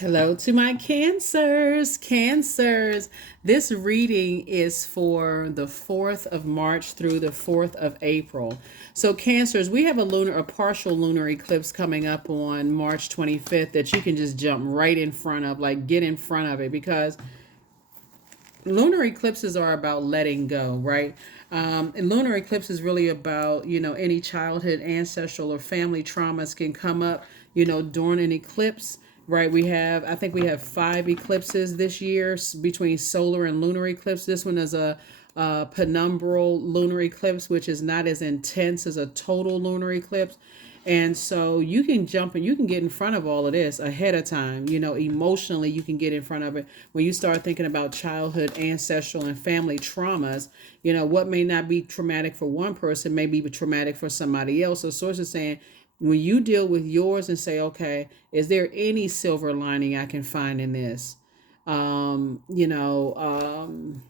Hello to my cancers. Cancers. This reading is for the 4th of March through the 4th of April. So cancers, we have a partial lunar eclipse coming up on March 25th that you can just jump right in front of, like get in front of it, because lunar eclipses are about letting go, right? And lunar eclipse is really about, any childhood, ancestral, or family traumas can come up, during an eclipse, right? I think we have 5 eclipses this year between solar and lunar eclipse. This one is a penumbral lunar eclipse, which is not as intense as a total lunar eclipse. And so you can jump and you can get in front of all of this ahead of time. Emotionally, you can get in front of it when you start thinking about childhood, ancestral, and family traumas. What may not be traumatic for one person may be traumatic for somebody else. So, source is saying, when you deal with yours and say, okay, is there any silver lining I can find in this? Um, you know, um,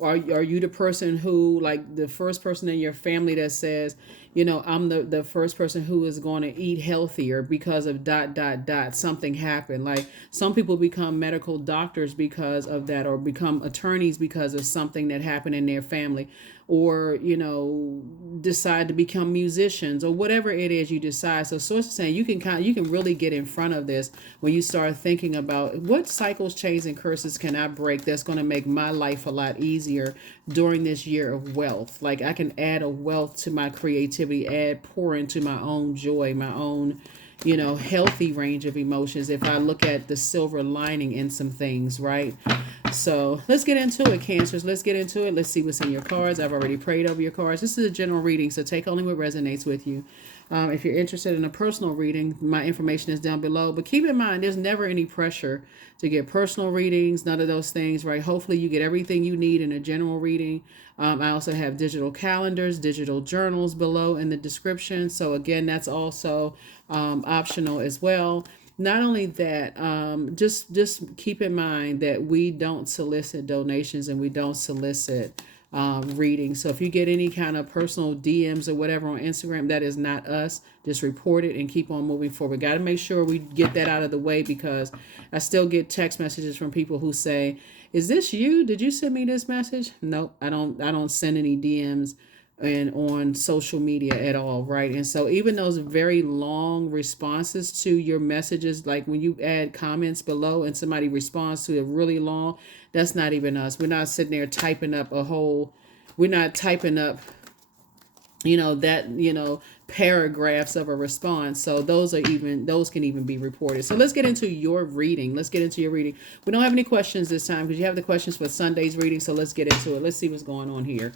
are you the person who, like, the first person in your family that says, I'm the first person who is going to eat healthier because of dot dot dot, something happened. Like, some people become medical doctors because of that, or become attorneys because of something that happened in their family, or decide to become musicians, or whatever it is you decide. So source is saying you can really get in front of this when you start thinking about what cycles, chains, and curses can I break that's going to make my life a lot easier during this year of wealth. Like, I can add a wealth to my creativity, pour into my own joy, my own healthy range of emotions, if I look at the silver lining in some things, right? So let's get into it, cancers. Let's get into it. Let's see what's in your cards. I've already prayed over your cards. This is a general reading, so take only what resonates with you. If you're interested in a personal reading, my information is down below. But keep in mind, there's never any pressure to get personal readings, none of those things, right? Hopefully you get everything you need in a general reading. I also have digital calendars, digital journals below in the description. So again, that's also optional as well. Not only that, just keep in mind that we don't solicit donations and we don't solicit readings. So if you get any kind of personal DMs or whatever on Instagram, that is not us. Just report it and keep on moving forward. Got to make sure we get that out of the way, because I still get text messages from people who say, "Is this you? Did you send me this message?" Nope, I don't. I don't send any DMs and on social media at all, right? And so even those very long responses to your messages, like when you add comments below and somebody responds to it really long, that's not even us. We're not sitting there typing up a whole, we're not typing up, that, paragraphs of a response. So those can even be reported. So let's get into your reading. Let's get into your reading. We don't have any questions this time because you have the questions for Sunday's reading. So let's get into it. Let's see what's going on here.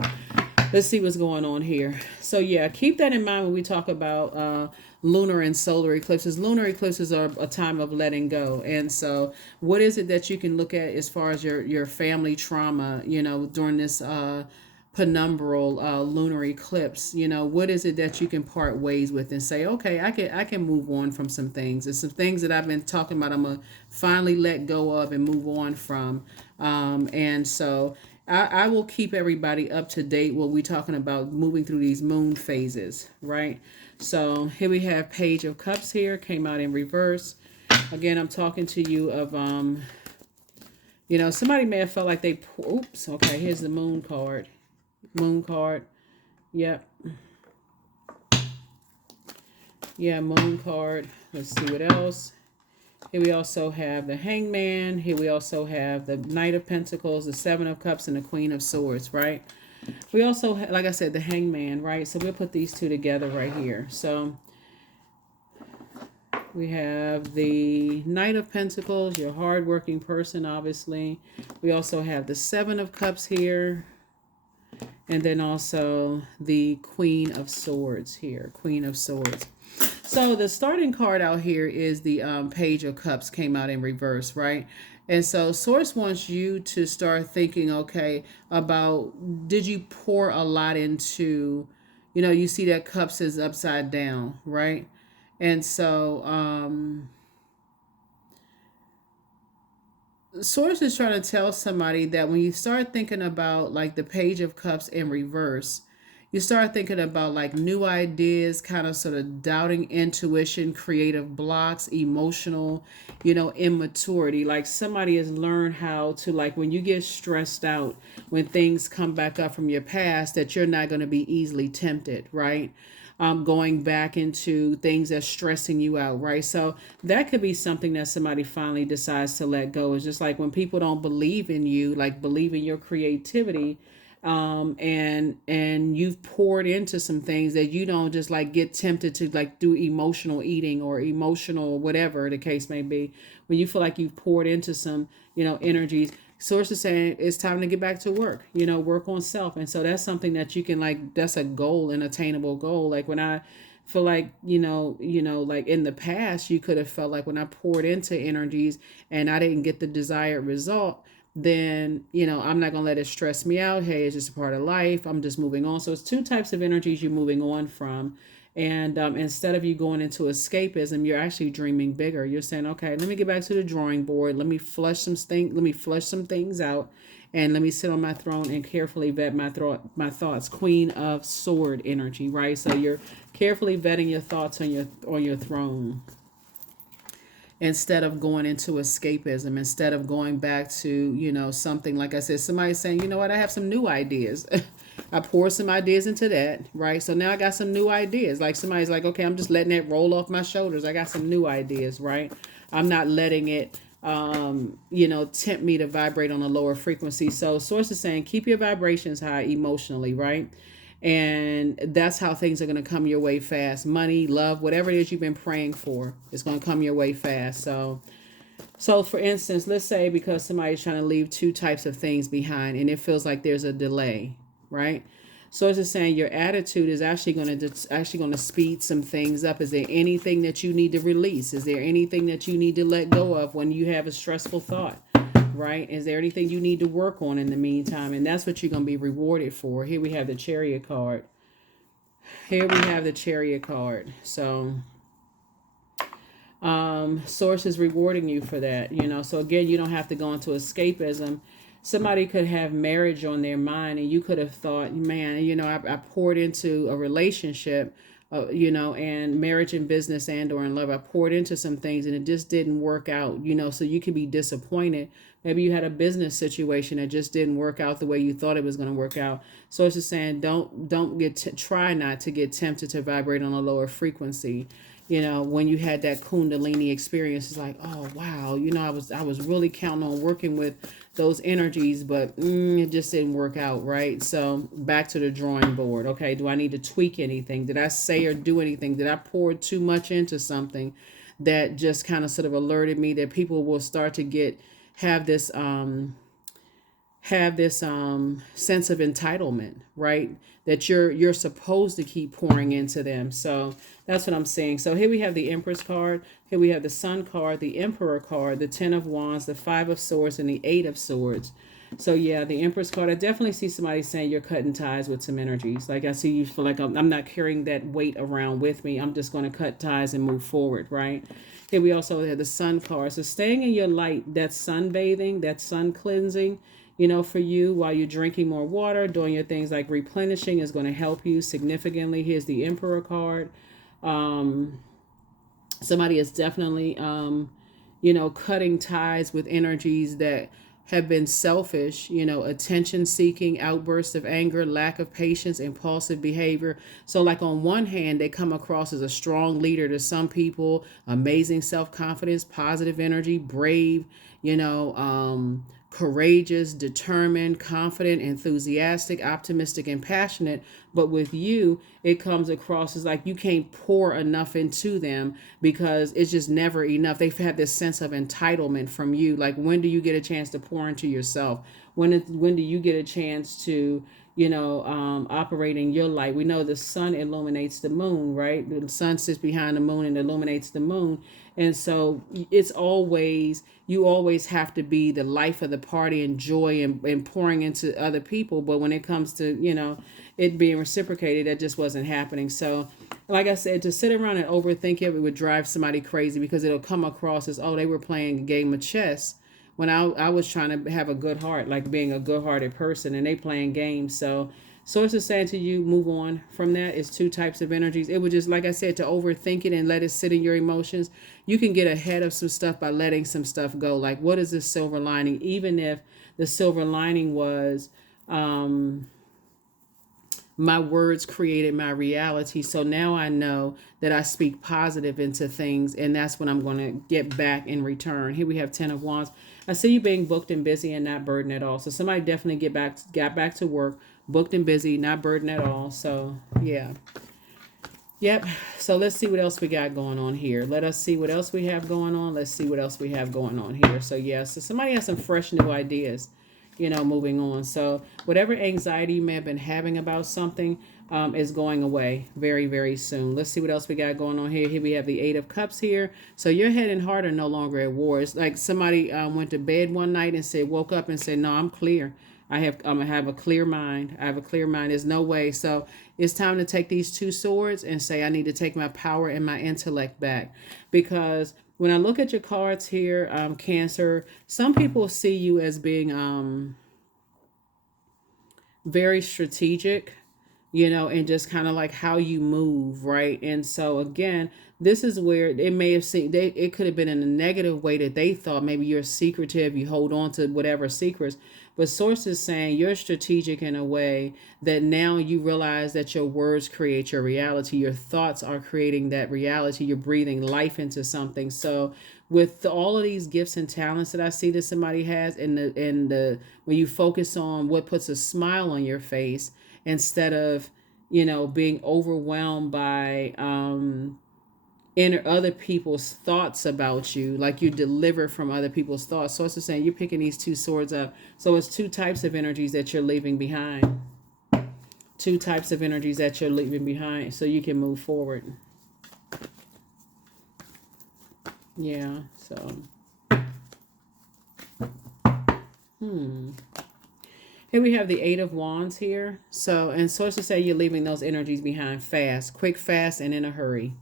Let's see what's going on here. So yeah, keep that in mind when we talk about lunar and solar eclipses. Lunar eclipses are a time of letting go. And so what is it that you can look at as far as your family trauma, during this penumbral lunar eclipse? What is it that you can part ways with and say, okay, I can move on from some things. There's some things that I've been talking about, I'm gonna finally let go of and move on from. And so I will keep everybody up to date when we're talking about moving through these moon phases, right? So here we have Page of Cups here, came out in reverse. Again, I'm talking to you of, somebody may have felt like oops, okay, here's the moon card. Moon card. Yep. Yeah, moon card. Let's see what else. Here we also have the Hangman. Here we also have the Knight of Pentacles, the Seven of Cups, and the Queen of Swords, right? We also, like I said, the Hangman, right? So we'll put these two together right here. So we have the Knight of Pentacles, your hardworking person, obviously. We also have the Seven of Cups here. And then also the Queen of Swords here. Queen of Swords. So the starting card out here is the Page of Cups, came out in reverse, right? And so Source wants you to start thinking, okay, about, did you pour a lot into, you see that Cups is upside down, right? And so Source is trying to tell somebody that when you start thinking about like the Page of Cups in reverse, you start thinking about like new ideas, kind of sort of doubting intuition, creative blocks, emotional, immaturity. Like somebody has learned how to, like, when you get stressed out, when things come back up from your past, that you're not going to be easily tempted, right? Going back into things that's stressing you out, right? So that could be something that somebody finally decides to let go. It's just like when people don't believe in you, like believe in your creativity, and you've poured into some things, that you don't just like get tempted to like do emotional eating or emotional whatever the case may be. When you feel like you've poured into some energies, source is saying it's time to get back to work, work on self. And so that's something that you can, like, that's a goal, an attainable goal. Like when I feel like, like in the past, you could have felt like when I poured into energies and I didn't get the desired result, then, I'm not going to let it stress me out. Hey, it's just a part of life. I'm just moving on. So it's two types of energies you're moving on from. And instead of you going into escapism, you're actually dreaming bigger. You're saying, okay, let me get back to the drawing board. Let me flush some things out, and let me sit on my throne and carefully vet my thoughts. Queen of Sword energy, right? So you're carefully vetting your thoughts on your throne, instead of going into escapism, instead of going back to, something, like I said, somebody saying, you know what, I have some new ideas. I poured some ideas into that, right? So now I got some new ideas. Like somebody's like, okay, I'm just letting that roll off my shoulders. I got some new ideas, right? I'm not letting it, tempt me to vibrate on a lower frequency. So source is saying, keep your vibrations high emotionally, right? And that's how things are going to come your way fast. Money, love, whatever it is you've been praying for, it's going to come your way fast. So for instance, let's say because somebody's trying to leave two types of things behind and it feels like there's a delay, right? So it's just saying your attitude is actually going to speed some things up. Is there anything that you need to release? Is there anything that you need to let go of when you have a stressful thought? Right? Is there anything you need to work on in the meantime? And that's what you're going to be rewarded for. Here we have the Chariot card. So source is rewarding you for that, so again, you don't have to go into escapism. Somebody could have marriage on their mind, and you could have thought, man, I poured into a relationship, and marriage and business and or in love, I poured into some things and it just didn't work out, so you could be disappointed. Maybe you had a business situation that just didn't work out the way you thought it was going to work out. So it's just saying, try not to get tempted to vibrate on a lower frequency. When you had that Kundalini experience, it's like, oh wow, I was really counting on working with those energies, but it just didn't work out, right? So back to the drawing board. Okay, do I need to tweak anything? Did I say or do anything? Did I pour too much into something that just kind of sort of alerted me that people will start to have this sense of entitlement, right? That you're supposed to keep pouring into them. So that's what I'm saying. So here we have the Empress card. Here we have the Sun card, the Emperor card, the Ten of Wands, the Five of Swords, and the Eight of Swords. So yeah, the Empress card, I definitely see somebody saying you're cutting ties with some energies. Like I see you feel like I'm not carrying that weight around with me. I'm just going to cut ties and move forward, right? Here we also have the Sun card. So staying in your light, that's sunbathing, that's sun cleansing, for you while you're drinking more water, doing your things like replenishing is going to help you significantly. Here's the Emperor card. Somebody is definitely, cutting ties with energies that have been selfish, attention seeking, outbursts of anger, lack of patience, impulsive behavior. So like on one hand, they come across as a strong leader to some people, amazing self-confidence, positive energy, brave, courageous, determined, confident, enthusiastic, optimistic, and passionate. But with you, it comes across as like you can't pour enough into them because it's just never enough. They've had this sense of entitlement from you. Like, when do you get a chance to pour into yourself? When do you get a chance to, operate in your light? We know the sun illuminates the moon, right? The sun sits behind the moon and illuminates the moon. And so you always have to be the life of the party and joy and pouring into other people. But when it comes to, it being reciprocated, that just wasn't happening. So like I said, to sit around and overthink it would drive somebody crazy because it'll come across as, oh, they were playing a game of chess when I was trying to have a good heart, like being a good hearted person, and they playing games. So Source is saying to you, move on from that. It's two types of energies. It would just, like I said, to overthink it and let it sit in your emotions. You can get ahead of some stuff by letting some stuff go. Like, what is this silver lining? Even if the silver lining was, my words created my reality. So now I know that I speak positive into things, and that's what I'm going to get back in return. Here we have 10 of Wands. I see you being booked and busy and not burdened at all. So somebody definitely got back to work, booked and busy, not burdened at all. So yeah. Yep. So let's see what else we got going on here. Let us see what else we have going on. Let's see what else we have going on here. So yeah, so somebody has some fresh new ideas, moving on. So whatever anxiety you may have been having about something is going away very, very soon. Let's see what else we got going on here. Here we have the Eight of Cups here. So your head and heart are no longer at war. It's like somebody went to bed one night and woke up and said, no, I'm clear. I have a clear mind. I have a clear mind. There's no way. So it's time to take these two swords and say, I need to take my power and my intellect back. Because when I look at your cards here, Cancer, some people see you as being very strategic, and just kind of like how you move, right? And so again, this is where it may have seemed it could have been in a negative way that they thought maybe you're secretive, you hold on to whatever secrets. But Source is saying you're strategic in a way that now you realize that your words create your reality. Your thoughts are creating that reality. You're breathing life into something. So with all of these gifts and talents that I see that somebody has, and the when you focus on what puts a smile on your face instead of being overwhelmed by other people's thoughts about you, like you deliver from other people's thoughts. So it's saying you're picking these two swords up. So it's two types of energies that you're leaving behind. Two types of energies that you're leaving behind so you can move forward. Yeah, so. Here we have the Eight of Wands here. So, and sources say you're leaving those energies behind fast, quick, fast, and in a hurry.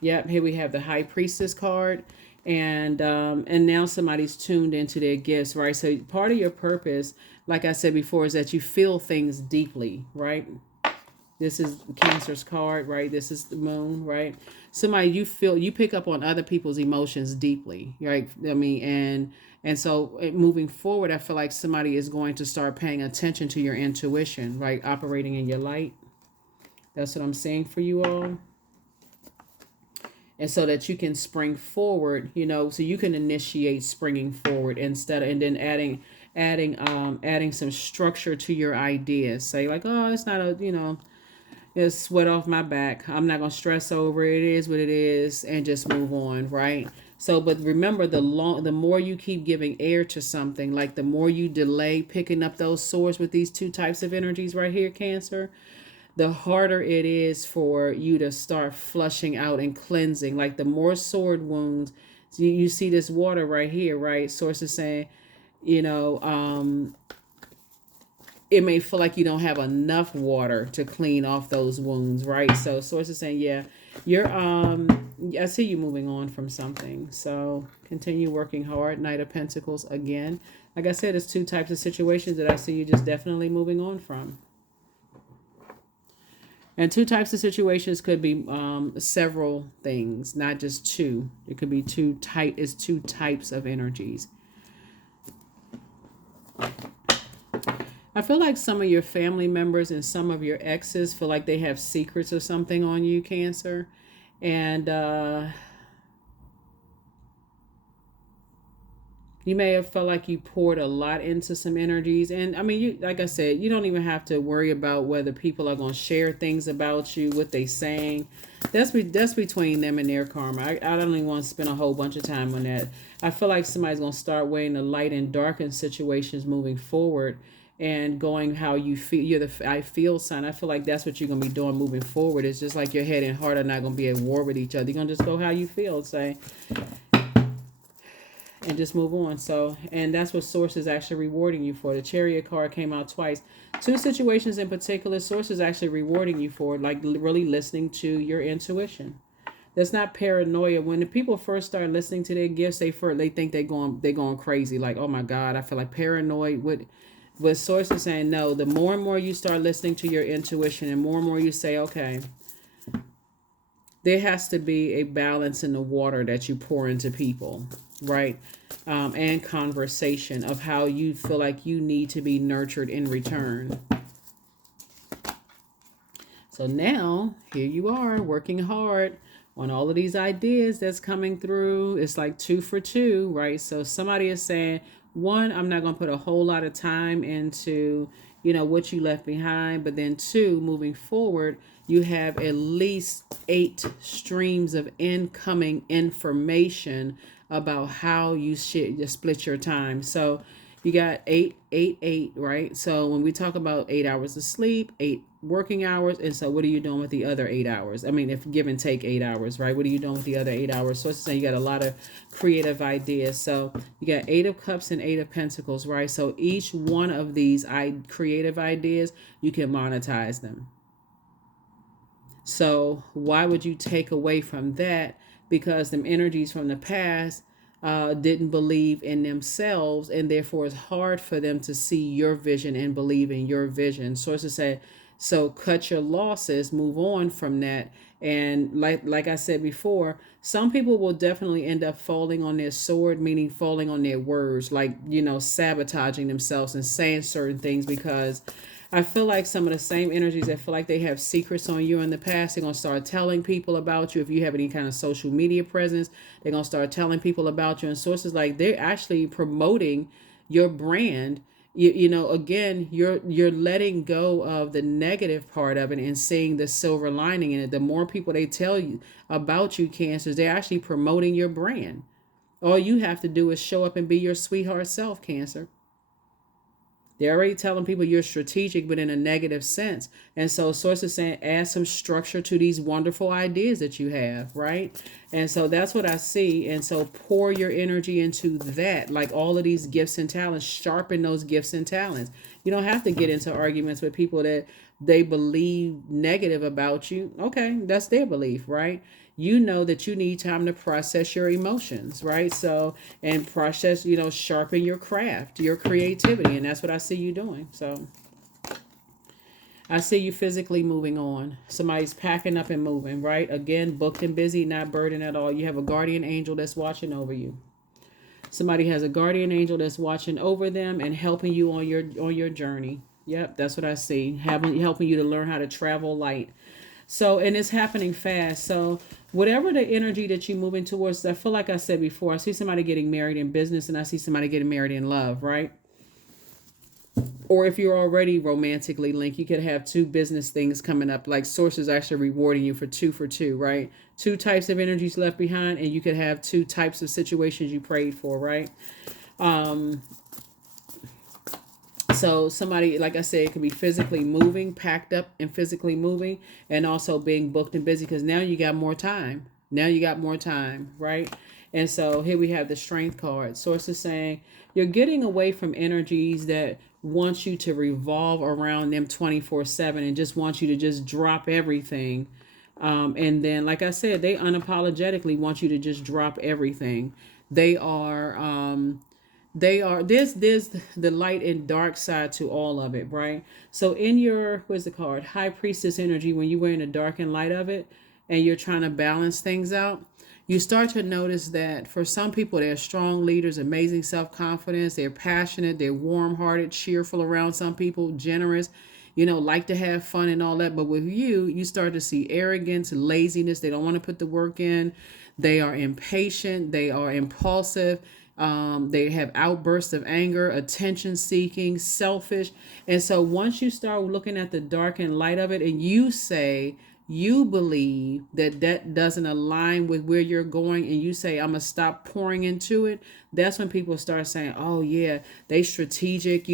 Yep, here we have the High Priestess card, and now somebody's tuned into their gifts, right? So part of your purpose, like I said before, is that you feel things deeply, right? This is Cancer's card, right? This is the Moon, right? Somebody you pick up on other people's emotions deeply, right? I mean, and so moving forward, I feel like somebody is going to start paying attention to your intuition, right? Operating in your light. That's what I'm saying for you all. And so that you can spring forward, so you can initiate springing forward and then adding some structure to your ideas. Say like, oh, it's not it's sweat off my back. I'm not gonna stress over it. It is what it is, and just move on, right? So, but remember, the more you keep giving air to something, like the more you delay picking up those swords with these two types of energies right here, Cancer, the harder it is for you to start flushing out and cleansing. Like the more sword wounds, you see this water right here, right? Source is saying, it may feel like you don't have enough water to clean off those wounds, right? So Source is saying, yeah, I see you moving on from something. So continue working hard. Knight of Pentacles again. Like I said, it's two types of situations that I see you just definitely moving on from. And two types of situations could be several things, not just two. It could be two types of energies. I feel like some of your family members and some of your exes feel like they have secrets or something on you, Cancer. And you may have felt like you poured a lot into some energies. And I mean, like I said, you don't even have to worry about whether people are going to share things about you, what they saying. That's between them and their karma. I don't even want to spend a whole bunch of time on that. I feel like somebody's going to start weighing the light and darkened situations moving forward and going how you feel. You're the I feel sign. I feel like that's what you're going to be doing moving forward. It's just like your head and heart are not going to be at war with each other. You're going to just go how you feel. Say, and just move on. So, and that's what Source is actually rewarding you for. The Chariot card came out twice. Two situations in particular, Source is actually rewarding you for, like really listening to your intuition. That's not paranoia. When the people first start listening to their gifts, they think they're going crazy. Like, oh my God, I feel like paranoid. But source is saying no. The more and more you start listening to your intuition, and more you say, okay, there has to be a balance in the water that you pour into people, right? And conversation of how you feel like you need to be nurtured in return. So now, here you are working hard on all of these ideas that's coming through. It's like 2 for 2, right? So somebody is saying, one, I'm not going to put a whole lot of time into, what you left behind. But then two, moving forward, you have at least 8 streams of incoming information about how you should split your time. So you got 8, right? So when we talk about 8 hours of sleep, 8 working hours, and so what are you doing with the other 8 hours? I mean, if give and take 8 hours, right? What are you doing with the other 8 hours? So it's saying you got a lot of creative ideas. So you got 8 of Cups and 8 of Pentacles, right? So each one of these creative ideas, you can monetize them. So why would you take away from that? Because them energies from the past didn't believe in themselves, and therefore it's hard for them to see your vision and believe in your vision. Sources say, so cut your losses, move on from that. And like I said before, some people will definitely end up falling on their sword, meaning falling on their words, like, sabotaging themselves and saying certain things, because I feel like some of the same energies that feel like they have secrets on you in the past, they're going to start telling people about you. If you have any kind of social media presence, they're going to start telling people about you. And sources like they're actually promoting your brand. Again, you're letting go of the negative part of it and seeing the silver lining in it. The more people they tell you about you, Cancers, they're actually promoting your brand. All you have to do is show up and be your sweetheart self, Cancer. They're already telling people you're strategic, but in a negative sense. And so sources saying add some structure to these wonderful ideas that you have, right? And so that's what I see. And so pour your energy into that, like all of these gifts and talents, sharpen those gifts and talents. You don't have to get into arguments with people that they believe negative about you. Okay, that's their belief, right? You know that you need time to process your emotions, right? So, and process, sharpen your craft, your creativity. And that's what I see you doing. So I see you physically moving on. Somebody's packing up and moving, right? Again, booked and busy, not burdened at all. You have a guardian angel that's watching over you. Somebody has a guardian angel that's watching over them and helping you on your journey. Yep, that's what I see. Helping you to learn how to travel light. So, and it's happening fast. So, whatever the energy that you're moving towards, I feel like I said before, I see somebody getting married in business and I see somebody getting married in love, right? Or if you're already romantically linked, you could have 2 business things coming up, like sources actually rewarding you for 2 for 2, right? 2 types of energies left behind, and you could have 2 types of situations you prayed for, right? So somebody, like I said, it could be physically moving, packed up and physically moving, and also being booked and busy because now you got more time. Now you got more time, right? And so here we have the Strength card. Sources saying you're getting away from energies that want you to revolve around them 24/7 and just want you to just drop everything. And then, like I said, they unapologetically want you to just drop everything. They are there's the light and dark side to all of it, right? So in your, what's the card, High Priestess energy, when you were in the dark and light of it and you're trying to balance things out, you start to notice that for some people they're strong leaders, amazing self-confidence, they're passionate, they're warm-hearted, cheerful around some people, generous, like to have fun and all that. But with you start to see arrogance, laziness. They don't want to put the work in. They are impatient, they are impulsive. They have outbursts of anger, attention seeking, selfish. And so once you start looking at the dark and light of it and you say, you believe that doesn't align with where you're going, and you say, I'm going to stop pouring into it, that's when people start saying, oh yeah, they strategic,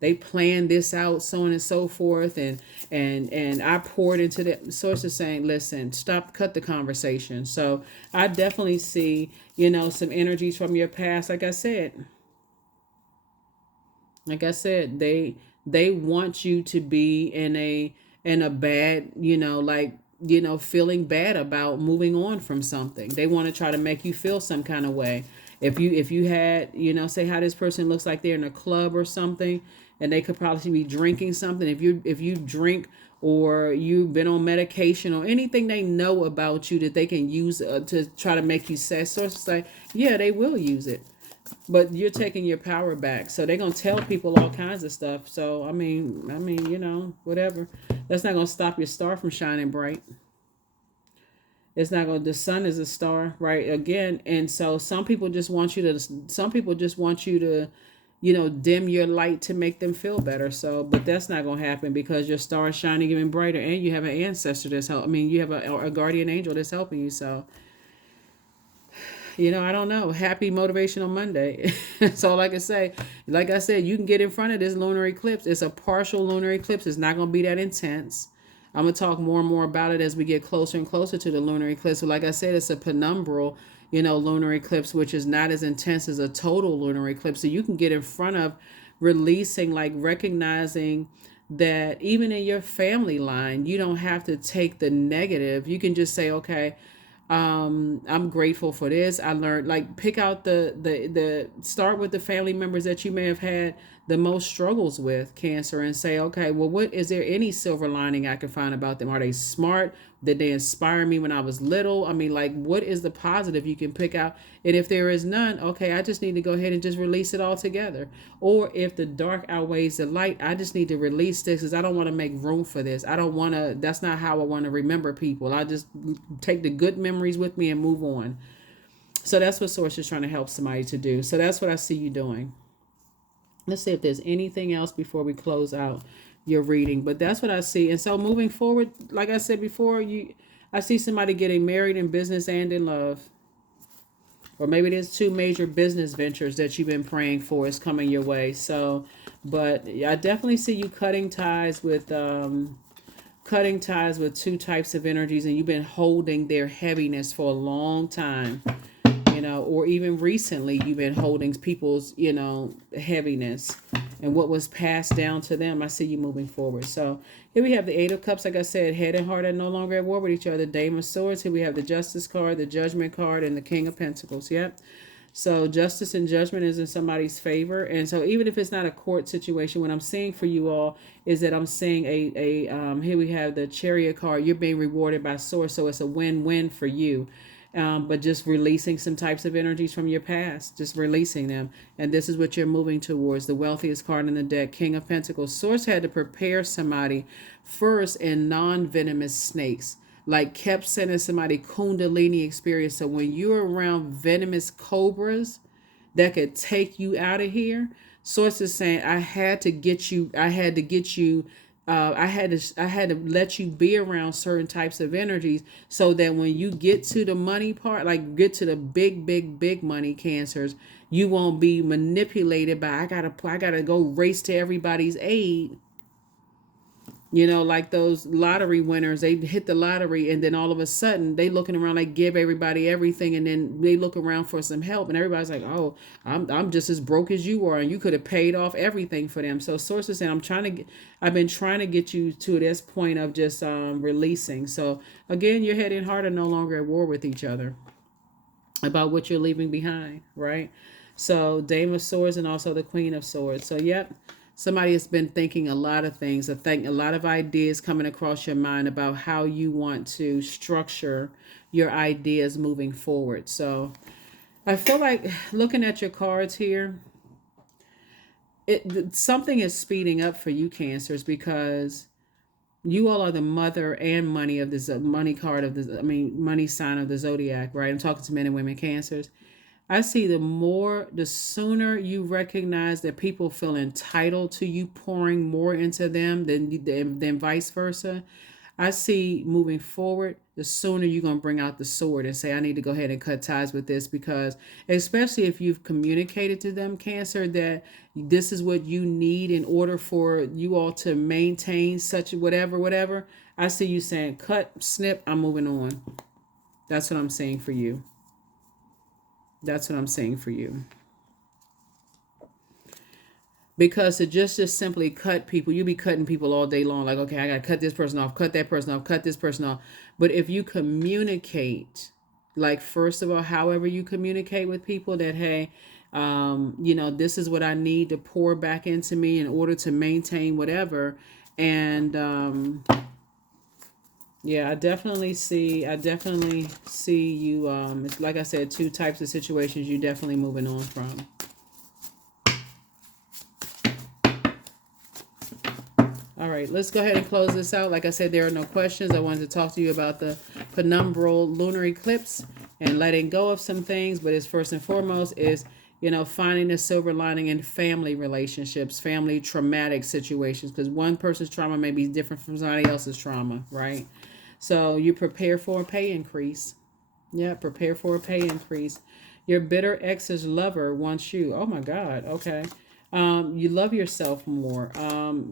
they plan this out, so on and so forth. And I poured into the sources saying, listen, stop, cut the conversation. So I definitely see, some energies from your past. Like I said, they want you to be in a bad, feeling bad about moving on from something. They want to try to make you feel some kind of way. If you had, say how this person looks like they're in a club or something, and they could probably be drinking something. If you drink or you've been on medication or anything they know about you that they can use to try to make you sad. Sources say, yeah, they will use it, but you're taking your power back. So they're gonna tell people all kinds of stuff. So I mean, whatever. That's not gonna stop your star from shining bright. It's not going to, the sun is a star, right? Again. And so some people just want you to, dim your light to make them feel better. So, but that's not going to happen because your star is shining even brighter and you have an ancestor that's helping. I mean, you have a guardian angel that's helping you. So, I don't know. Happy Motivational Monday. That's all I can say. Like I said, you can get in front of this lunar eclipse. It's a partial lunar eclipse. It's not going to be that intense. I'm going to talk more and more about it as we get closer and closer to the lunar eclipse. So like I said, it's a penumbral, lunar eclipse, which is not as intense as a total lunar eclipse. So you can get in front of releasing, like recognizing that even in your family line, you don't have to take the negative. You can just say, okay, I'm grateful for this. I learned, like, pick out the start with the family members that you may have had the most struggles with, Cancer, and say, okay, well, what is there any silver lining I can find about them? Are they smart? Did they inspire me when I was little? I mean, like, what is the positive you can pick out? And if there is none, okay, I just need to go ahead and just release it all together. Or if the dark outweighs the light, I just need to release this because I don't want to make room for this. I don't want to, that's not how I want to remember people. I just take the good memories with me and move on. So that's what Source is trying to help somebody to do. So that's what I see you doing. Let's see if there's anything else before we close out your reading. But that's what I see. And so moving forward, like I said before, I see somebody getting married in business and in love. Or maybe there's two major business ventures that you've been praying for is coming your way. So, but I definitely see you cutting ties with two types of energies, and you've been holding their heaviness for a long time. Or even recently you've been holding people's, heaviness and what was passed down to them. I see you moving forward. So here we have the Eight of Cups. Like I said, head and heart are no longer at war with each other. The Dame of Swords. Here we have the Justice card, the Judgment card, and the King of Pentacles. Yep. So justice and judgment is in somebody's favor. And so even if it's not a court situation, what I'm seeing for you all is that I'm seeing here we have the Chariot card. You're being rewarded by Source. So it's a win-win for you. But just releasing some types of energies from your past, just releasing them. And this is what you're moving towards. The wealthiest card in the deck, King of Pentacles. Source had to prepare somebody first in non-venomous snakes, like kept sending somebody Kundalini experience. So when you're around venomous cobras that could take you out of here, Source is saying, I had to get you I had to let you be around certain types of energies so that when you get to the money part, like get to the big money, Cancers, you won't be manipulated by I gotta go race to everybody's aid. Like those lottery winners, they hit the lottery and then all of a sudden they looking around like give everybody everything, and then they look around for some help and everybody's like, oh, I'm just as broke as you are, and you could have paid off everything for them. So Sources saying, I've been trying to get you to this point of just releasing. So again, your head and heart are no longer at war with each other about what you're leaving behind, right? So Dame of Swords and also the Queen of Swords. So yep. Somebody has been thinking a lot of things, a lot of ideas coming across your mind about how you want to structure your ideas moving forward. So I feel like looking at your cards here, something is speeding up for you, Cancers, because you all are the mother and money of the money card of money sign of the Zodiac, right? I'm talking to men and women, Cancers. I see the sooner you recognize that people feel entitled to you pouring more into them than vice versa. I see moving forward, the sooner you're going to bring out the sword and say, I need to go ahead and cut ties with this, because especially if you've communicated to them, Cancer, that this is what you need in order for you all to maintain such whatever. I see you saying, cut, snip, I'm moving on. That's what I'm saying for you. That's what I'm saying for you. Because to just simply cut people, you be cutting people all day long. Like, okay, I got to cut this person off, cut that person off, cut this person off. But if you communicate, like, first of all, however you communicate with people that, hey, You know, this is what I need to pour back into me in order to maintain whatever. And yeah, I definitely see you. It's like I said, two types of situations you definitely moving on from. All right, let's go ahead and close this out. Like I said, there are no questions. I wanted to talk to you about the penumbral lunar eclipse and letting go of some things. But it's first and foremost is, you know, finding the silver lining in family relationships, family traumatic situations, because one person's trauma may be different from somebody else's trauma, right? So you prepare for a pay increase. Yeah, prepare for a pay increase. Your bitter ex's lover wants you. Oh my God. Okay. You love yourself more.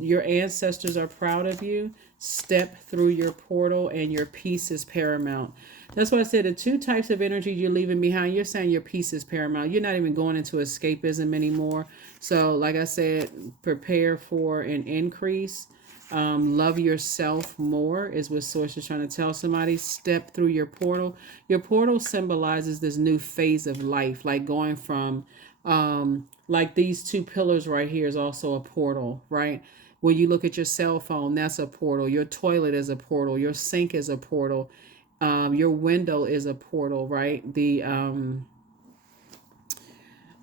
Your ancestors are proud of you. Step through your portal, and your peace is paramount. That's why I said the two types of energy you're leaving behind. You're saying your peace is paramount. You're not even going into escapism anymore. So, like I said, prepare for an increase. Love yourself more is what Source is trying to tell somebody. Step through your portal. Your portal symbolizes this new phase of life, like going from, like these two pillars right here is also a portal, right? When you look at your cell phone, that's a portal. Your toilet is a portal. Your sink is a portal. Your window is a portal, right?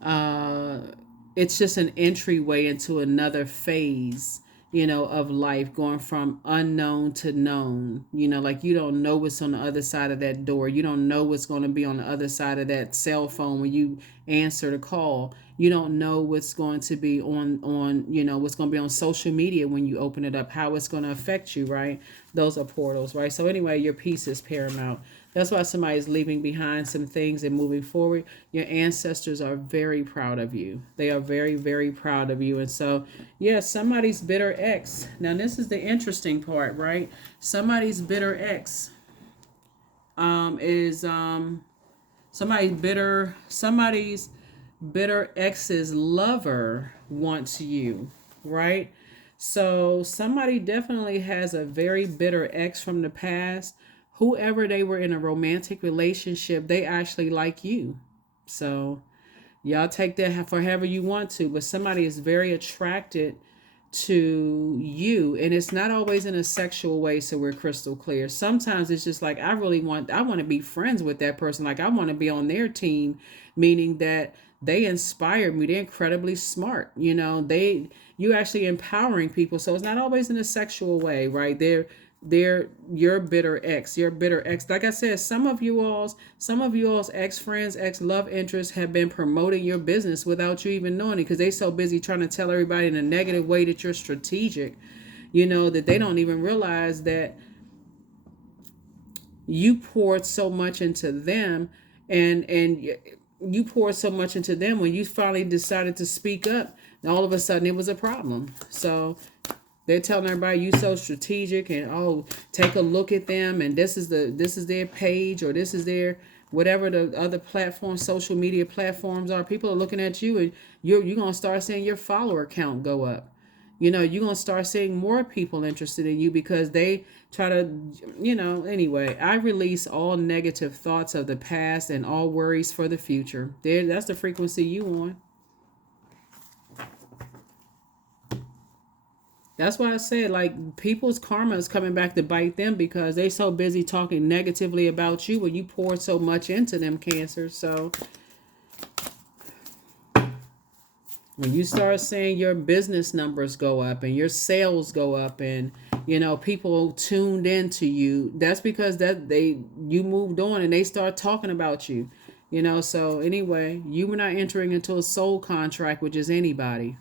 Uh, it's just an entryway into another phase, you know, of life, going from unknown to known. You know, like you don't know what's on the other side of that door. You don't know what's going to be on the other side of that cell phone when you answer the call. You don't know what's going to be on you know, what's going to be on social media when you open it up, how it's going to affect you, right? Those are portals, right? So anyway, your peace is paramount. That's why somebody's leaving behind some things and moving forward. Your ancestors are very proud of you. They are very, very proud of you. And so, yeah, somebody's bitter ex. Now, this is the interesting part, right? Somebody's bitter ex is somebody's bitter ex's lover wants you, right? So somebody definitely has a very bitter ex from the past. Whoever they were in a romantic relationship, they actually like you. So y'all take that for however you want to, but somebody is very attracted to you, and it's not always in a sexual way, so we're crystal clear. Sometimes it's just like I want to be friends with that person, like I want to be on their team, meaning that they inspire me. They're incredibly smart, you know, you actually empowering people. So it's not always in a sexual way, right? They're your bitter ex. Like I said, some of you all's ex friends, ex love interests have been promoting your business without you even knowing it, because they so busy trying to tell everybody in a negative way that you're strategic, you know, that they don't even realize that you poured so much into them, and you poured so much into them. When you finally decided to speak up, and all of a sudden it was a problem. So they're telling everybody you so strategic, and oh, take a look at them, and this is their page, or this is their whatever the other platforms, social media platforms are. People are looking at you, and you're gonna start seeing your follower count go up. You know, you're gonna start seeing more people interested in you because they try to, you know. Anyway, I release all negative thoughts of the past and all worries for the future. That's the frequency you on. That's why I said, like, people's karma is coming back to bite them because they so busy talking negatively about you when you poured so much into them, Cancer. So when you start seeing your business numbers go up and your sales go up, and you know people tuned into you, that's because you moved on and they start talking about you. You know, so anyway, you were not entering into a soul contract with just anybody.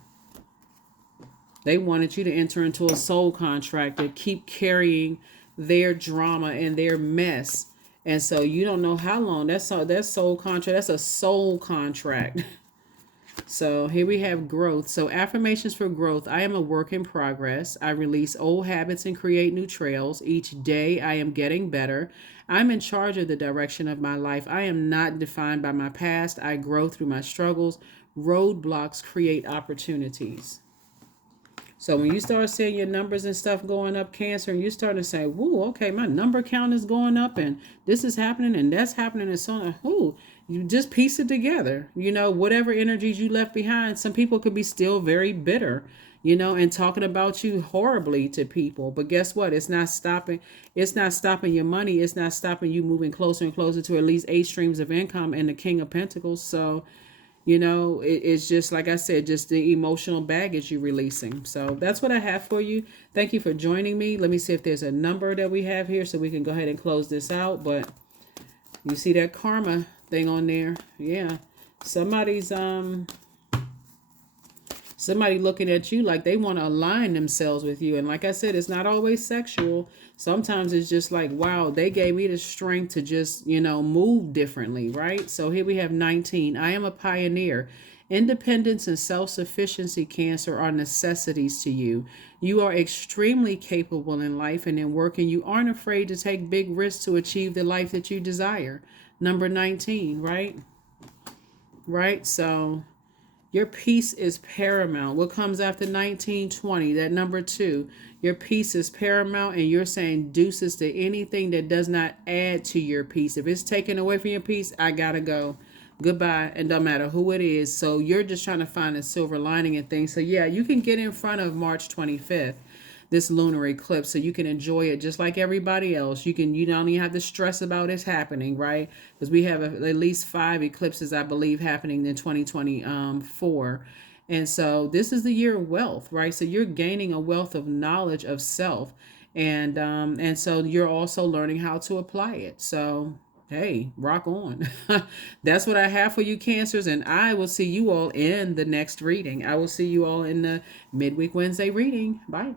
They wanted you to enter into a soul contract to keep carrying their drama and their mess. And so you don't know how long that soul contract, that's a soul contract. So here we have growth. So affirmations for growth. I am a work in progress. I release old habits and create new trails. Each day I am getting better. I'm in charge of the direction of my life. I am not defined by my past. I grow through my struggles. Roadblocks create opportunities. So when you start seeing your numbers and stuff going up, Cancer, and you start to say, "Whoa, okay, my number count is going up, and this is happening, and that's happening, and so on." Whoo, You just piece it together. Whatever energies you left behind, some people could be still very bitter, and talking about you horribly to people. But guess what? It's not stopping your money. It's not stopping you moving closer and closer to at least 8 streams of income and the King of Pentacles. So, it's just like I said, just the emotional baggage you're releasing. So that's what I have for you. Thank you for joining me. Let me see if there's a number that we have here so we can go ahead and close this out. But you see that karma thing on there? Yeah. Somebody looking at you like they want to align themselves with you. And like I said, it's not always sexual. Sometimes it's just like, wow, they gave me the strength to just, move differently, right? So here we have 19. I am a pioneer. Independence and self-sufficiency, Cancer, are necessities to you. You are extremely capable in life and in work, and you aren't afraid to take big risks to achieve the life that you desire. Number 19, right? Right? So your peace is paramount. What comes after 1920? That number 2. Your peace is paramount, and you're saying deuces to anything that does not add to your peace. If it's taken away from your peace, I gotta go. Goodbye. And don't matter who it is. So you're just trying to find a silver lining in things. So yeah, you can get in front of March 25th, this lunar eclipse, so you can enjoy it just like everybody else. You don't even have to stress about it happening, right? Because we have at least 5 eclipses, I believe, happening in 2024. And so this is the year of wealth, right? So you're gaining a wealth of knowledge of self, and so you're also learning how to apply it. So hey, rock on. That's what I have for you, Cancers, and I will see you all in the next reading. I will see you all in the midweek Wednesday reading. Bye.